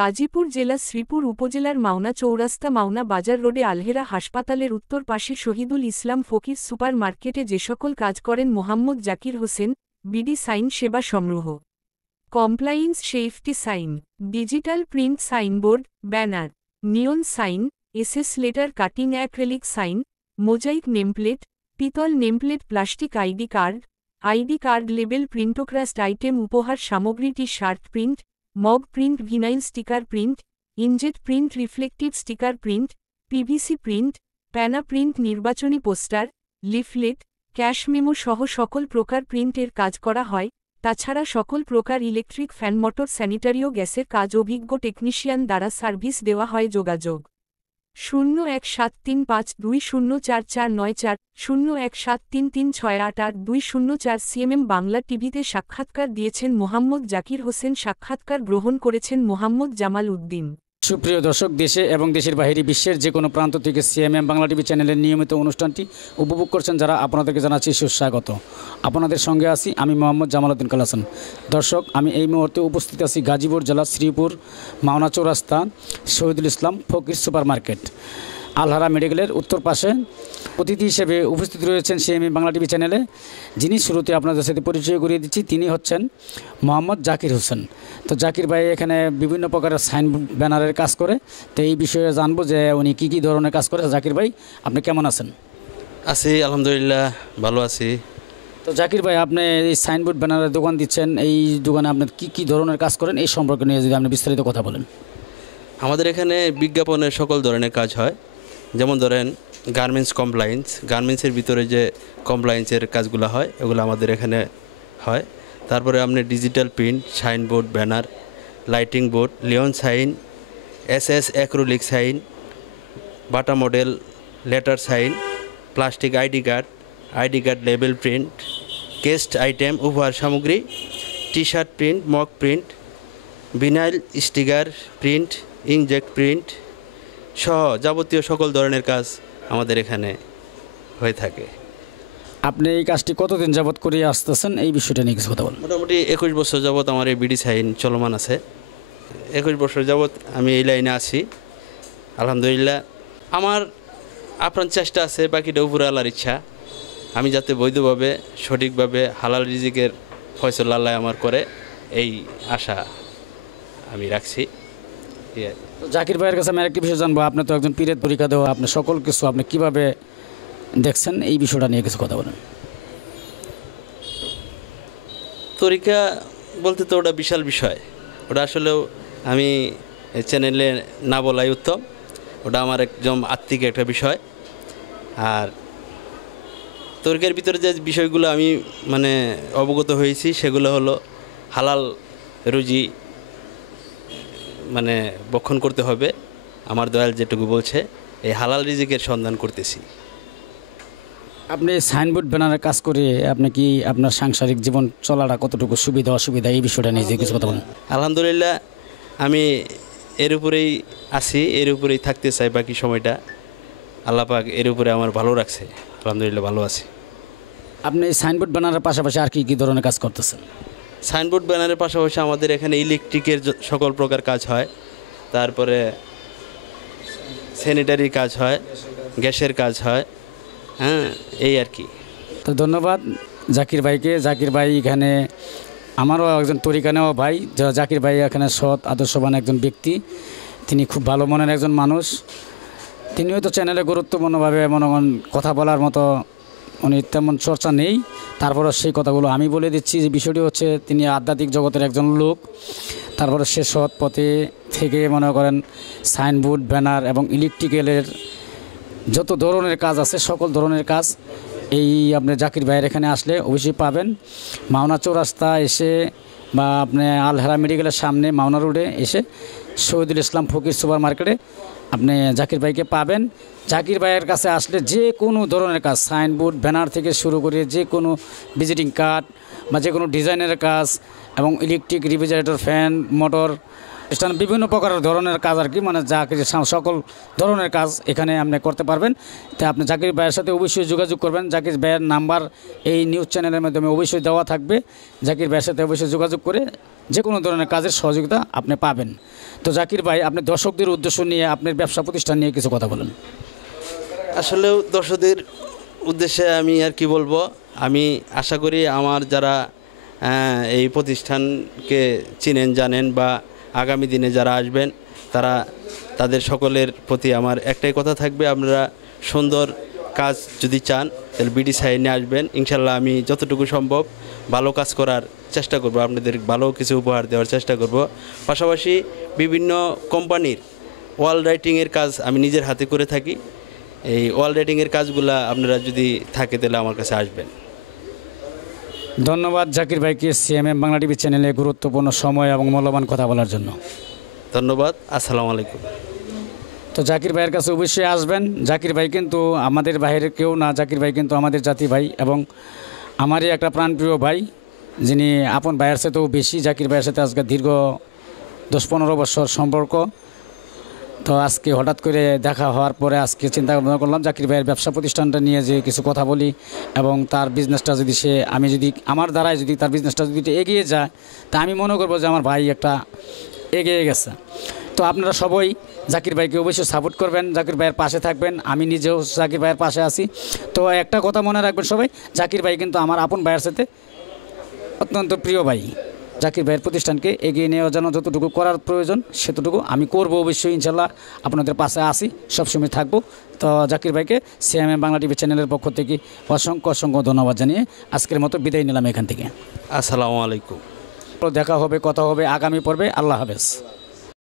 গাজীপুর জেলা শ্রীপুর উপজেলার মাওনা চৌরাস্তা মাওনা বাজার রোডে আলহেরা হাসপাতালের উত্তর পাশে শহীদুল ইসলাম ফকির সুপার মার্কেটে যে সকল কাজ করেন মোহাম্মদ জাকির হোসেন, বিডি সাইন সেবা সমূহ: compliance safety sign, digital print signboard, banner, neon sign, SS letter cutting, acrylic sign, mosaic nameplate, পিতল nameplate, plastic ID card, label, প্রিন্টোক্রাস্ট আইটেম, উপহার সামগ্রী, T shirt print, mug print, vinyl sticker print, inkjet print, reflective sticker print, PVC print, প্যানা print, নির্বাচনী poster, leaflet, cash memo সহ সকল প্রকার প্রিন্টের কাজ করা হয়। তাছাড়া সকল প্রকার ইলেকট্রিক ফ্যান, মোটর, স্যানিটারি ও গ্যাসের কাজ অভিজ্ঞ টেকনিশিয়ান দ্বারা সার্ভিস দেওয়া হয়। যোগাযোগ 017352044940, 017336882004। সিএমএম বাংলা টিভিতে সাক্ষাৎকার দিয়েছেন মোহাম্মদ জাকির হোসেন। সাক্ষাৎকার গ্রহণ করেছেন মোহাম্মদ জামাল উদ্দিন। সুপ্রিয় দর্শক, দেশে এবং দেশের বাইরে বিশ্বের যে কোনো প্রান্ত থেকে সিএমএম বাংলা টিভি চ্যানেলের নিয়মিত অনুষ্ঠানটি উপভোগ করছেন যারা, আপনাদেরকে জানাচ্ছি সুস্বাগত। আপনাদের সঙ্গে আছি আমি মোহাম্মদ জামাল উদ্দিন কালাসান। দর্শক, আমি এই মুহূর্তে উপস্থিত আছি গাজীপুর জেলা শ্রীপুর মাওনা চৌরাস্তা শহীদুল ইসলাম ফকির সুপার মার্কেট, আলহারা মেডিকেলের উত্তর পাশে। অতিথি হিসেবে উপস্থিত রয়েছেন সিএমএম বাংলা টিভি চ্যানেলে, যিনি শুরুতে আপনাদের সাথে পরিচয় করিয়ে দিচ্ছি। তিনি হচ্ছেন মোহাম্মদ জাকির হোসেন। তো জাকির ভাই এখানে বিভিন্ন প্রকারের সাইন ব্যানারের কাজ করে। তো এই বিষয়ে জানবো যে উনি কী কী ধরনের কাজ করে। জাকির ভাই, আপনি কেমন আছেন? আছি, আলহামদুলিল্লাহ ভালো আছি। তো জাকির ভাই, আপনি এই সাইনবোর্ড ব্যানারের দোকান দিচ্ছেন, এই দোকানে আপনি কী কী ধরনের কাজ করেন এই সম্পর্কে নিয়ে যদি আপনি বিস্তারিত কথা বলেন। আমাদের এখানে বিজ্ঞাপনের সকল ধরনের কাজ হয়। যেমন ধরেন গার্মেন্টসের ভিতরে যে কমপ্লায়েন্সের কাজগুলো হয় এগুলো আমাদের এখানে হয়। তারপরে আপনি digital print, signboard, banner, lighting board, neon sign, SS acrylic sign, বাটা model, letter sign, plastic ID card, label print, কেস্ট আইটেম, উপহার সামগ্রী, T shirt print, mug print, vinyl sticker print, inkjet print সহ যাবতীয় সকল ধরনের কাজ আমাদের এখানে হয়ে থাকে। আপনি এই কাজটি কতদিন যাবৎ করে আসতেছেন, এই বিষয়টা নিয়ে কিছু কথা বলুন। মোটামুটি 21 বছর যাবৎ আমার এই বিডি সাইন চলমান আছে। 21 বছর যাবৎ আমি এই লাইনে আছি, আলহামদুলিল্লাহ। আমার আপ্রাণ চেষ্টা আছে, বাকিটা উপরে আল্লাহর ইচ্ছা। আমি যাতে বৈধভাবে, সঠিকভাবে, হালাল রিজিকের ফয়সালা আল্লাহ আমার করে, এই আশা আমি রাখছি। জাকির ভাইয়ের কাছে আমি আরেকটি বিষয় জানবো। আপনি তো একজন পীরের পরীক্ষা দেওয়া, আপনি সকল কিছু আপনি কীভাবে দেখছেন এই বিষয়টা নিয়ে কিছু কথা বলেন। তরিকা বলতে তো ওটা বিশাল বিষয়, ওটা আসলেও আমি চ্যানেলে না বলাই উত্তম। ওটা আমার একদম আত্মিক একটা বিষয়। আর তরিকার ভিতরে যে বিষয়গুলো আমি অবগত হয়েছি সেগুলো হলো হালাল রুজি বক্ষণ করতে হবে। আমার দয়াল যেটুকু বলছে, এই হালাল রিজিকের সন্ধান করতেছি। আপনি সাইনবোর্ড ব্যানারের কাজ করে আপনি কি আপনার সাংসারিক জীবন চলাটা কতটুকু সুবিধা অসুবিধা এই বিষয়টা নিয়ে কিছু কথা বলেন। আলহামদুলিল্লাহ, আমি এর উপরেই আছি, এর উপরেই থাকতে চাই বাকি সময়টা। আল্লাহ পাক এর উপরে আমার ভালো রাখছে, আলহামদুলিল্লাহ ভালো আছি। আপনি সাইনবোর্ড ব্যানারের পাশাপাশি আর কী কী ধরনের কাজ করতেছেন? সাইনবোর্ড ব্যানারের পাশাপাশি আমাদের এখানে ইলেকট্রিকের সকল প্রকার কাজ হয়, তারপরে স্যানিটারি কাজ হয়, গ্যাসের কাজ হয়, এই আর কি। তো ধন্যবাদ জাকির ভাইকে। জাকির ভাই এখানে আমারও একজন তরিকা নেওয়া ভাই। জাকির ভাই এখানে সৎ আদর্শবান একজন ব্যক্তি, তিনি খুব ভালো মনের একজন মানুষ। তিনি হয়তো চ্যানেলে গুরুত্বপূর্ণভাবে কথা বলার মতো উনি তেমন চর্চা নেই, তারপরে সেই কথাগুলো আমি বলে দিচ্ছি। যে বিষয়টি হচ্ছে, তিনি আধ্যাত্মিক জগতের একজন লোক। তারপরে সে সৎ পথে থেকে সাইনবোর্ড, ব্যানার এবং ইলেকট্রিক্যালের যত ধরনের কাজ আছে সকল ধরনের কাজ এই আপনি জাকির ভাইয়ের এখানে আসলে অবশ্যই পাবেন। মাওনা চৌরাস্তা এসে বা আপনি আলহারা মেডিকেলের সামনে মাওনা রোডে এসে শহীদুল ইসলাম ফকির সুপার মার্কেটে আপনি জাকির ভাইকে পাবেন। জাকির ভাইয়ের কাছে আসলে যে কোনো ধরনের কাজ, সাইনবোর্ড, ব্যানার থেকে শুরু করে যে কোনো ভিজিটিং কার্ড বা যে কোনো ডিজাইনের কাজ এবং ইলেকট্রিক, রেফ্রিজারেটর, ফ্যান, মোটর, বিভিন্ন প্রকারের ধরনের কাজ আর কি, জাকির সকল ধরনের কাজ এখানে আপনি করতে পারবেন। তাই আপনি জাকির ভাইয়ের সাথে অবশ্যই যোগাযোগ করবেন। জাকির ভাইয়ের নাম্বার এই নিউজ চ্যানেলের মাধ্যমে অবশ্যই দেওয়া থাকবে। জাকির ভাইয়ের সাথে অবশ্যই যোগাযোগ করে যে কোনো ধরনের কাজের সহযোগিতা আপনি পাবেন। তো জাকির ভাই, আপনি দর্শকদের উদ্দেশ্য নিয়ে আপনার ব্যবসা প্রতিষ্ঠান নিয়ে কিছু কথা বলেন। আসলেও দর্শকদের উদ্দেশ্যে আমি আর কি বলবো, আমি আশা করি আমার যারা এই প্রতিষ্ঠানকে চিনেন জানেন বা আগামী দিনে যারা আসবেন তাদের সকলের প্রতি আমার একটাই কথা থাকবে, আপনারা সুন্দর কাজ যদি চান তাহলে বিডি সাইনে আসবেন। ইনশাল্লাহ আমি যতটুকু সম্ভব ভালো কাজ করার চেষ্টা করব, আপনাদের ভালো কিছু উপহার দেওয়ার চেষ্টা করব। পাশাপাশি বিভিন্ন কোম্পানির ওয়াল রাইটিংয়ের কাজ আমি নিজের হাতে করে থাকি। এই ওয়াল রাইটিংয়ের কাজগুলো আপনারা যদি থাকে তাহলে আমার কাছে আসবেন। ধন্যবাদ জাকির ভাইকে সিএমএম বাংলা টিভি চ্যানেলে গুরুত্বপূর্ণ সময় এবং মূল্যবান কথা বলার জন্য। ধন্যবাদ। আসসালামু আলাইকুম। তো জাকির ভাইয়ের কাছে অবশ্যই আসবেন। জাকির ভাই কিন্তু আমাদের বাইরের কেউ না, জাকির ভাই কিন্তু আমাদের জাতি ভাই এবং আমারই একটা প্রাণপ্রিয় ভাই, যিনি আপন ভাইয়ের সাথেও বেশি। জাকির ভাইয়ের সাথে আজকে দীর্ঘ 10-15 বছর সম্পর্ক। তো আজকে হঠাৎ করে দেখা হওয়ার পরে আজকে চিন্তা ভাবনা করলাম জাকির ভাইয়ের ব্যবসা প্রতিষ্ঠানটা নিয়ে যে কিছু কথা বলি এবং তার বিজনেসটা যদি আমার দ্বারাই যদি তার বিজনেসটা যদি এগিয়ে যায়, তা আমি মনে করবো যে আমার ভাই একটা এগিয়ে গেছে। তো আপনারা সবাই জাকির ভাইকে অবশ্যই সাপোর্ট করবেন, জাকির ভাইয়ের পাশে থাকবেন। আমি নিজেও জাকির ভাইয়ের পাশে আছি। তো একটা কথা মনে রাখবেন সবাই, জাকির ভাই কিন্তু আমার আপন ভাইয়ের সাথে অত্যন্ত প্রিয় ভাই। জাকির ভাইয়ের প্রতিষ্ঠানকে এগিয়ে নেওয়ার জন্য যতটুকু করার প্রয়োজন সেতটুকু আমি করব অবশ্যই। ইনশাল্লাহ আপনাদের পাশে আসি, সবসময় থাকবো। তো জাকির ভাইকে সিএমএম বাংলা টিভি চ্যানেলের পক্ষ থেকে অসংখ্য ধন্যবাদ জানিয়ে আজকের মতো বিদায় নিলাম এখান থেকে। আসসালামু আলাইকুম। দেখা হবে, কথা হবে আগামী পর্বে। আল্লাহ হাফেজ।